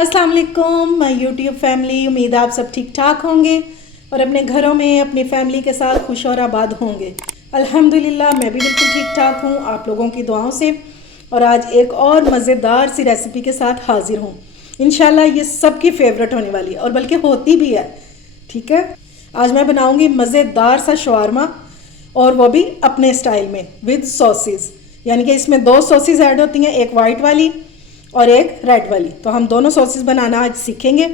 अस्सलाम वालेकुम my YouTube family. उम्मीद है आप सब ठीक ठाक होंगे और अपने घरों में अपनी फैमिली के साथ खुश और आबाद होंगे। अल्हम्दुलिल्लाह मैं भी बिल्कुल ठीक ठाक हूँ आप लोगों की दुआओं से। और आज एक और मज़ेदार सी रेसिपी के साथ हाजिर हूँ। इंशाल्लाह ये सबकी फेवरेट होने वाली है और बल्कि होती भी है। ठीक है, आज मैं बनाऊँगी मज़ेदार सा शवारमा और वो भी अपने स्टाइल में विद सॉसेस। यानी कि इसमें दो सॉसेस ऐड होती हैं, एक वाइट वाली और एक रेड वाली। तो हम दोनों सॉसेस बनाना आज सीखेंगे।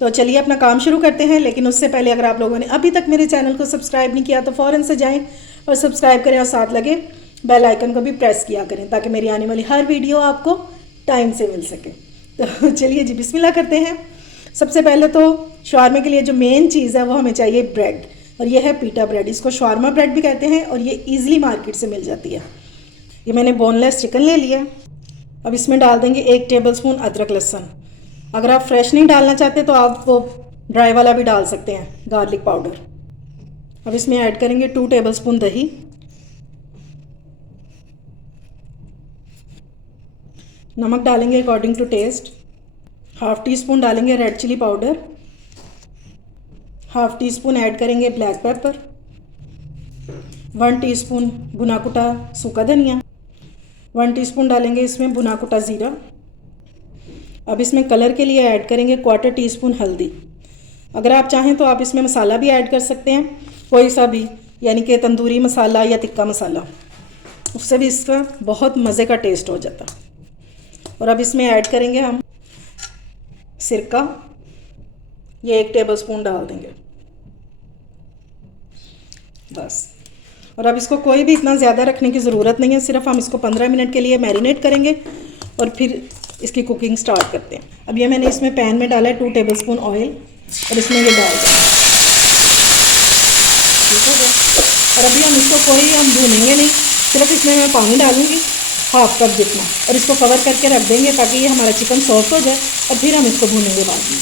तो चलिए अपना काम शुरू करते हैं। लेकिन उससे पहले अगर आप लोगों ने अभी तक मेरे चैनल को सब्सक्राइब नहीं किया तो फ़ौरन से जाएं और सब्सक्राइब करें और साथ लगे बेल आइकन को भी प्रेस किया करें ताकि मेरी आने वाली हर वीडियो आपको टाइम से मिल सके। तो चलिए जी बिस्मिल्लाह करते हैं। सबसे पहले तो शवारमे के लिए जो मेन चीज़ है वो हमें चाहिए ब्रेड, और ये है पीटा ब्रेड। इसको शवारमा ब्रेड भी कहते हैं और ये ईजिली मार्केट से मिल जाती है। ये मैंने बोनलेस चिकन ले लिया। अब इसमें डाल देंगे 1 टेबलस्पून अदरक लहसुन। अगर आप फ्रेश नहीं डालना चाहते तो आप वो ड्राई वाला भी डाल सकते हैं, गार्लिक पाउडर। अब इसमें ऐड करेंगे 2 टेबलस्पून दही, नमक डालेंगे according to taste, half teaspoon डालेंगे red chilli powder, half teaspoon add करेंगे ब्लैक पेपर, 1 टीस्पून भुना कुटा सूखा धनिया, 1 टीस्पून डालेंगे इसमें भुना कुटा ज़ीरा। अब इसमें कलर के लिए ऐड करेंगे 1/4 टीस्पून हल्दी। अगर आप चाहें तो आप इसमें मसाला भी ऐड कर सकते हैं, कोई सा भी, यानी कि तंदूरी मसाला या तिक्का मसाला, उससे भी इसका बहुत मज़े का टेस्ट हो जाता। और अब इसमें ऐड करेंगे हम सिरका, ये 1 टेबलस्पून डाल देंगे बस। और अब इसको कोई भी इतना ज़्यादा रखने की ज़रूरत नहीं है, सिर्फ हम इसको 15 मिनट के लिए मैरिनेट करेंगे और फिर इसकी कुकिंग स्टार्ट करते हैं। अब ये मैंने इसमें पैन में डाला है 2 टेबलस्पून ऑयल और इसमें ये डाल दें। ठीक हो गया। और अभी हम इसको हम भूनेंगे नहीं, सिर्फ इसमें मैं पानी डालूँगी 1/2 कप जितना, और इसको कवर करके रख देंगे ताकि ये हमारा चिकन सॉफ्ट हो जाए और फिर हम इसको भूनेंगे बाद में।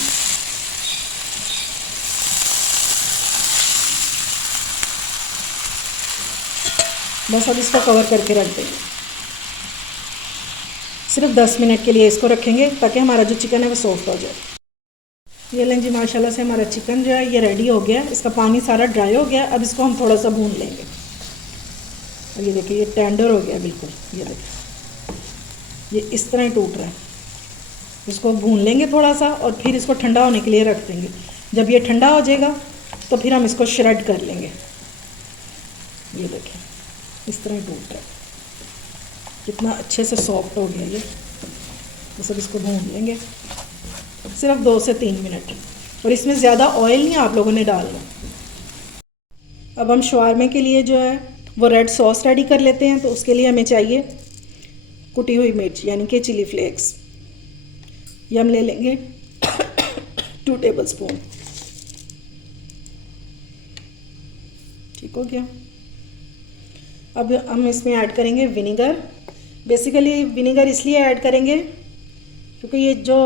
बस अब इसको कवर करके रख देंगे, सिर्फ 10 मिनट के लिए इसको रखेंगे ताकि हमारा जो चिकन है वो सॉफ्ट हो जाए। ये लें जी, माशाल्लाह से हमारा चिकन जो है ये रेडी हो गया, इसका पानी सारा ड्राई हो गया। अब इसको हम थोड़ा सा भून लेंगे और ये देखिए ये टेंडर हो गया बिल्कुल। ये देखिए ये इस तरह ही टूट रहा है। इसको भून लेंगे थोड़ा सा और फिर इसको ठंडा होने के लिए रख देंगे। जब ये ठंडा हो जाएगा तो फिर हम इसको श्रेड कर लेंगे। ये देखिए इस तरह टूट रहा है, कितना अच्छे से सॉफ्ट हो गया ये। तो सब इसको भून लेंगे सिर्फ 2 से 3 मिनट, और इसमें ज़्यादा ऑयल नहीं आप लोगों ने डालना। अब हम शवारमे के लिए जो है वो रेड सॉस रेडी कर लेते हैं। तो उसके लिए हमें चाहिए कुटी हुई मिर्च यानी कि चिली फ्लेक्स। ये हम ले लेंगे 2 टेबलस्पून। ठीक हो गया। अब हम इसमें ऐड करेंगे विनेगर। बेसिकली विनेगर इसलिए ऐड करेंगे क्योंकि ये जो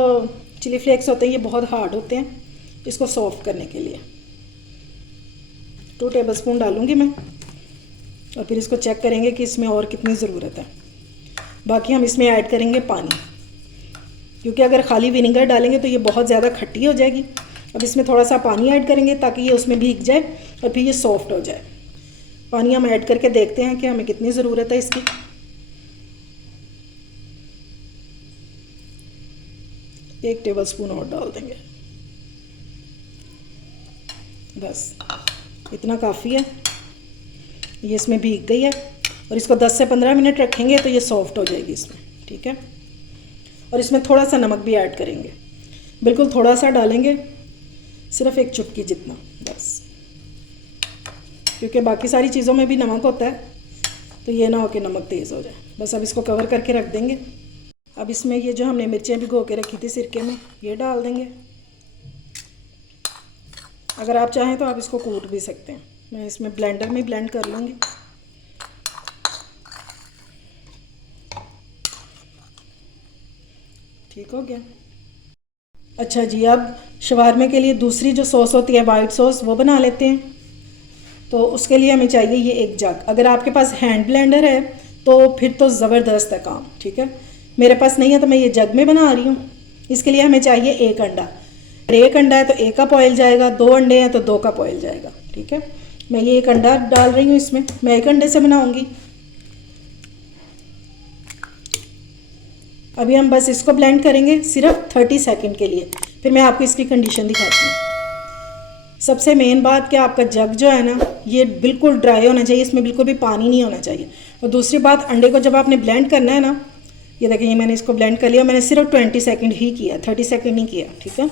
चिली फ्लेक्स होते हैं ये बहुत हार्ड होते हैं, इसको सॉफ्ट करने के लिए 2 टेबलस्पून डालूँगी मैं। और फिर इसको चेक करेंगे कि इसमें और कितनी ज़रूरत है। बाकी हम इसमें ऐड करेंगे पानी, क्योंकि अगर खाली विनेगर डालेंगे तो ये बहुत ज़्यादा खट्टी हो जाएगी। अब इसमें थोड़ा सा पानी ऐड करेंगे ताकि ये उसमें भीग जाए और फिर ये सॉफ्ट हो जाए। पानी हम ऐड करके देखते हैं कि हमें कितनी ज़रूरत है इसकी। एक टेबलस्पून और डाल देंगे, बस इतना काफ़ी है। ये इसमें भीग गई है और इसको 10 से 15 मिनट रखेंगे तो ये सॉफ्ट हो जाएगी इसमें। ठीक है। और इसमें थोड़ा सा नमक भी ऐड करेंगे, बिल्कुल थोड़ा सा डालेंगे, सिर्फ 1 चुटकी जितना बस, क्योंकि बाकी सारी चीज़ों में भी नमक होता है तो ये ना हो कि नमक तेज़ हो जाए। बस अब इसको कवर करके रख देंगे। अब इसमें ये जो हमने मिर्चें भिगो के रखी थी सिरके में ये डाल देंगे। अगर आप चाहें तो आप इसको कूट भी सकते हैं, मैं इसमें ब्लेंडर में ब्लेंड कर लूँगी। ठीक हो गया। अच्छा जी, अब शवारमे के लिए दूसरी जो सॉस होती है वाइट सॉस वो बना लेते हैं। तो उसके लिए हमें चाहिए ये 1 जग। अगर आपके पास हैंड ब्लेंडर है तो फिर तो ज़बरदस्त है काम। ठीक है, मेरे पास नहीं है तो मैं ये जग में बना रही हूँ। इसके लिए हमें चाहिए 1 अंडा। अगर 1 अंडा है तो 1 कप ऑयल जाएगा, 2 अंडे हैं तो 2 कप ऑयल जाएगा। ठीक है, मैं ये 1 अंडा डाल रही हूँ इसमें, मैं 1 अंडे से बनाऊँगी। अभी हम बस इसको ब्लेंड करेंगे सिर्फ 30 सेकंड के लिए, फिर मैं आपको इसकी कंडीशन दिखाती हूँ। सबसे मेन बात कि आपका जग जो है ना ये बिल्कुल ड्राई होना चाहिए, इसमें बिल्कुल भी पानी नहीं होना चाहिए। और दूसरी बात, अंडे को जब आपने ब्लेंड करना है ना, ये देखिए ये मैंने इसको ब्लेंड कर लिया, मैंने सिर्फ 20 सेकंड ही किया, 30 सेकंड नहीं किया। ठीक है,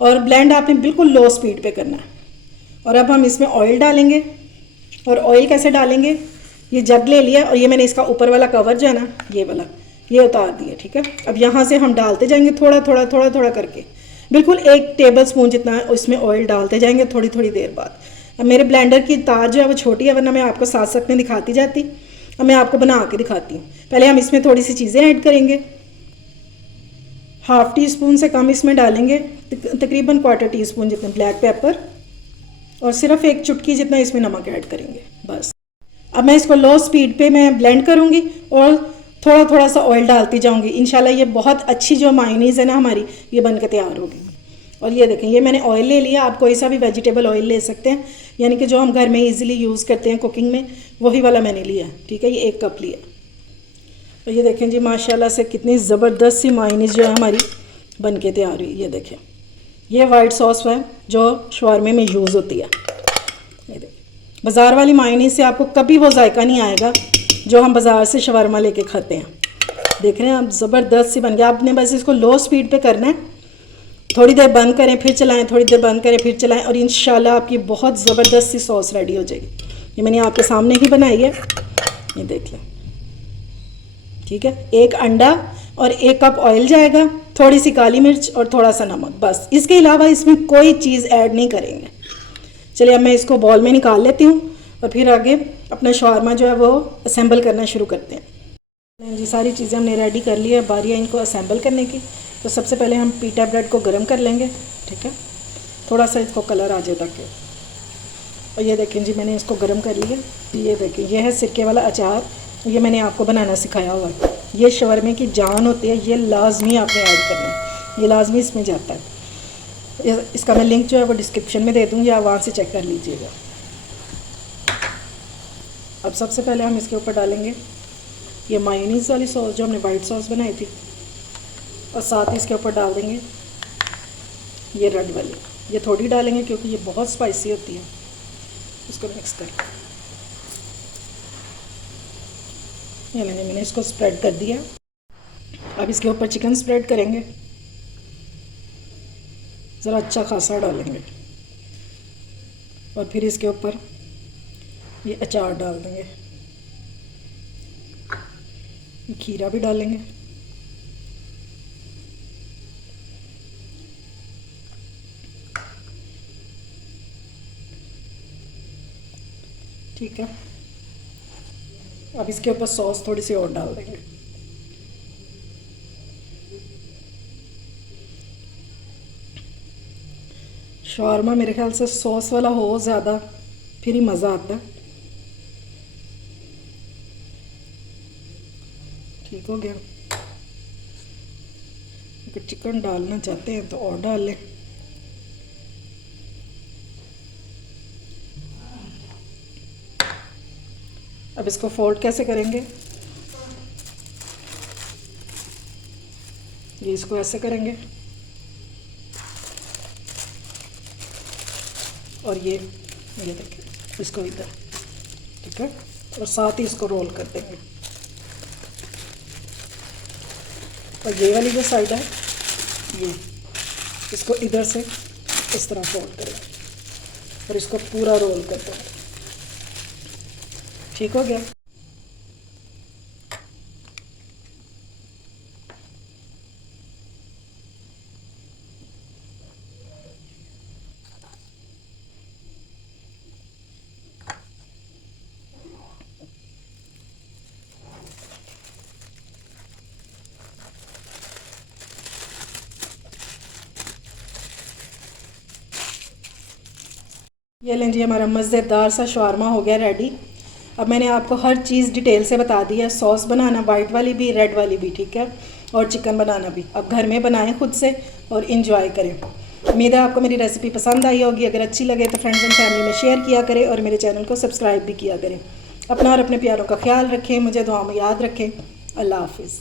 और ब्लेंड आपने बिल्कुल लो स्पीड पे करना है। और अब हम इसमें ऑयल डालेंगे। और ऑयल कैसे डालेंगे, ये जग ले लिया और ये मैंने इसका ऊपर वाला कवर जो है ना ये वाला ये उतार दिया। ठीक है, अब यहाँ से हम डालते जाएंगे थोड़ा थोड़ा थोड़ा थोड़ा करके, बिल्कुल 1 टेबल स्पून जितना इसमें ऑयल डालते जाएंगे थोड़ी थोड़ी देर बाद। अब मेरे ब्लेंडर की तार जो है वो छोटी है, वरना मैं आपको साथ साथ में दिखाती जाती। अब मैं आपको बना के दिखाती हूँ। पहले हम इसमें थोड़ी सी चीज़ें ऐड करेंगे। ½ टीस्पून से कम इसमें डालेंगे, तकरीबन ¼ टीस्पून जितना ब्लैक पेपर, और सिर्फ 1 चुटकी जितना इसमें नमक ऐड करेंगे बस। अब मैं इसको लो स्पीड पे मैं ब्लेंड करूँगी और थोड़ा थोड़ा सा ऑयल डालती जाऊँगी। इंशाल्लाह ये बहुत अच्छी जो मायोनीज़ है ना हमारी, ये बन के तैयार होगी। और ये देखें, ये मैंने ऑयल ले लिया, आप कोई सा भी वेजिटेबल ऑयल ले सकते हैं, यानी कि जो हम घर में इजीली यूज़ करते हैं कुकिंग में, वही वाला मैंने लिया। ठीक है, ये 1 कप लिया। तो ये देखें जी, माशाल्लाह से कितनी ज़बरदस्त सी मायोनीज़ जो है हमारी बन के तैयार हुई। ये देखें, ये वाइट सॉस है जो शवारमे में यूज़ होती है। ये देखें, बाज़ार वाली मायोनीज़ से आपको कभी वो जायका नहीं आएगा जो हम बाज़ार से शवारमा लेके खाते हैं। देख रहे हैं आप, ज़बरदस्त सी बन गया। आपने बस इसको लो स्पीड पे करना है, थोड़ी देर बंद करें फिर चलाएं, थोड़ी देर बंद करें फिर चलाएं, और इंशाल्लाह आपकी बहुत ज़बरदस्त सी सॉस रेडी हो जाएगी। ये मैंने आपके सामने ही बनाई है, ये देख लें। ठीक है, 1 अंडा और 1 कप ऑयल जाएगा, थोड़ी सी काली मिर्च और थोड़ा सा नमक, बस। इसके अलावा इसमें कोई चीज़ ऐड नहीं करेंगे। चलिए अब मैं इसको बॉल में निकाल लेती हूँ और फिर आगे अपना शवारमा जो है वो असेंबल करना शुरू करते हैं। जी, सारी चीज़ें हमने रेडी कर ली है, बारी है इनको असेंबल करने की। तो सबसे पहले हम पीटा ब्रेड को गर्म कर लेंगे। ठीक है, थोड़ा सा इसको कलर आ जाए तक। और ये देखें जी, मैंने इसको गर्म कर लिया। ये देखें, ये है सिरके वाला अचार, ये मैंने आपको बनाना सिखाया हुआ है। ये शवरमे की जान होती है, ये लाजमी आपने ऐड करना है, ये लाजमी इसमें जाता है। इसका मैं लिंक जो है वो डिस्क्रिप्शन में दे दूँगी, आप वहाँ से चेक कर लीजिएगा। अब सबसे पहले हम इसके ऊपर डालेंगे ये मायोनीज़ वाली सॉस जो हमने वाइट सॉस बनाई थी, और साथ ही इसके ऊपर डाल देंगे ये रेड वाली। ये थोड़ी डालेंगे क्योंकि ये बहुत स्पाइसी होती है। इसको मिक्स कर, ये मैंने इसको स्प्रेड कर दिया। अब इसके ऊपर चिकन स्प्रेड करेंगे, ज़रा अच्छा खासा डालेंगे, और फिर इसके ऊपर ये अचार डाल देंगे, खीरा भी डालेंगे। ठीक है, अब इसके ऊपर सॉस थोड़ी सी और डाल देंगे। शवारमा मेरे ख्याल से सॉस वाला हो ज़्यादा, फिर ही मज़ा आता है। ठीक हो गया। अगर चिकन डालना चाहते हैं तो और डाल लें। अब इसको फोल्ड कैसे करेंगे, ये इसको ऐसे करेंगे और ये देखिए इसको इधर। ठीक है, और साथ ही इसको रोल कर देंगे। और ये वाली जो साइड है ये, इसको इधर से इस तरह फोल्ड करेंगे और इसको पूरा रोल कर देंगे। ठीक हो गया। ये लें जी, हमारा मज़ेदार सा शवारमा हो गया रेडी। अब मैंने आपको हर चीज़ डिटेल से बता दी है, सॉस बनाना वाइट वाली भी रेड वाली भी। ठीक है, और चिकन बनाना भी। अब घर में बनाएं खुद से और इंजॉय करें। उम्मीद है आपको मेरी रेसिपी पसंद आई होगी। अगर अच्छी लगे तो फ्रेंड्स एंड फैमिली में शेयर किया करें और मेरे चैनल को सब्सक्राइब भी किया करें। अपना और अपने प्यारों का ख्याल रखें, मुझे दुआ में याद रखें। अल्लाह हाफिज़।